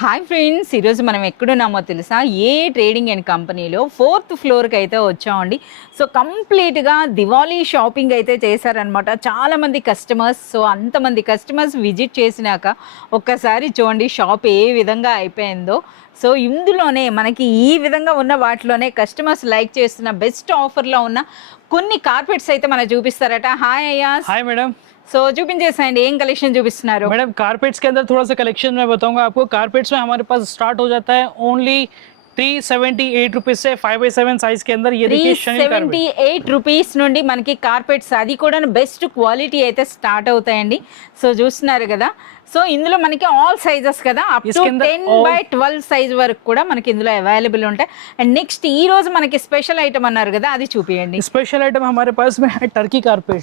Hi friends, ఈరోజు మనం ఎక్కడున్నామో తెలుసా? ఏ ట్రేడింగ్ అండ్ కంపెనీలో 4th ఫ్లోర్కి అయితే వచ్చామండి. సో కంప్లీట్గా దివాళీ షాపింగ్ అయితే చేశారనమాట చాలామంది కస్టమర్స్. సో అంతమంది కస్టమర్స్ విజిట్ చేసినాక ఒక్కసారి చూడండి షాప్ ఏ విధంగా అయిపోయిందో. సో ఇందులోనే మనకి ఈ విధంగా ఉన్న వాటిలోనే కస్టమర్స్ లైక్ చేస్తున్న బెస్ట్ ఆఫర్లో ఉన్న కొన్ని కార్పెట్స్ అయితే మనకు చూపిస్తారట. హాయ్ అయ్యా. Hi madam. సో చూపించేసాయండి, ఏం కలెక్షన్ చూపిస్తున్నారు? मैडम कारपेट्स के अंदर थोड़ा सा कलेक्शन मैं बताऊंगा आपको। कारपेट्स में हमारे पास स्टार्ट हो जाता है ओनली 378 रुपीज से 5x7 साइज के अंदर। ये देखिए शनी कारपेट 378 రూపీస్ నుండి మనకి కార్పెట్స్, అది కూడా బెస్ట్ క్వాలిటీ అయితే స్టార్ట్ అవుతాయండి. సో చూస్తున్నారు కదా. సో ఇందులో మనకి ఆల్ సైజెస్ కదా, అప్ టు 10/12 సైజ్ వరకు కూడా మనకి ఇందులో అవైలబుల్ ఉంటాయి. అండ్ నెక్స్ట్ ఈ రోజు మనకి స్పెషల్ ఐటమ్ అన్నారు కదా, అది చూపియండి. स्पेशल आइटम हमारे पास में है टर्की कारपेट।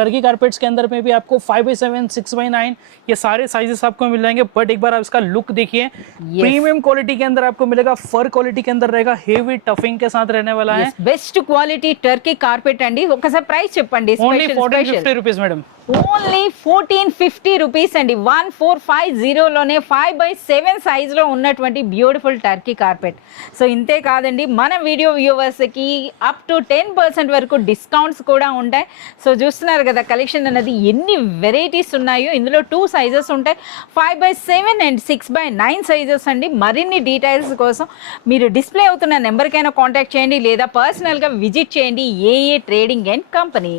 टर्की कारपेट्स के अंदर में भी आपको 5x7 6x9 ये सारे साइजेस आपको मिल जाएंगे। बट एक बार आप इसका लुक देखिए, प्रीमियम क्वालिटी के अंदर आपको मिलेगा, फर क्वालिटी के अंदर रहेगा, हेवी टफिंग के साथ रहने वाला है। బెస్ట్ క్వాలిటీ టర్కీ కార్పెట్ అండి. ఒకసారి ప్రైస్ చెప్పండి. Only 1450 rupees madam. Only 1450 rupees అండి. 1450లోనే 5x7 సైజులో ఉన్నటువంటి బ్యూటిఫుల్ టర్కీ కార్పెట్. సో ఇంతే కాదండి, మన వీడియో వ్యూవర్స్కి అప్ టు 10% వరకు డిస్కౌంట్స్ కూడా ఉంటాయి. సో చూస్తున్నారు కదా కలెక్షన్ అనేది ఎన్ని వెరైటీస్ ఉన్నాయో. ఇందులో 2 సైజెస్ ఉంటాయి, 5x7 అండ్ 6x9 సైజెస్ అండి. మరిన్ని డీటెయిల్స్ కోసం మీరు డిస్ప్లే అవుతున్న నెంబర్కైనా కాంటాక్ట్ చేయండి, లేదా పర్సనల్గా విజిట్ చేయండి ఏఏ ట్రేడింగ్ అండ్ కంపెనీ.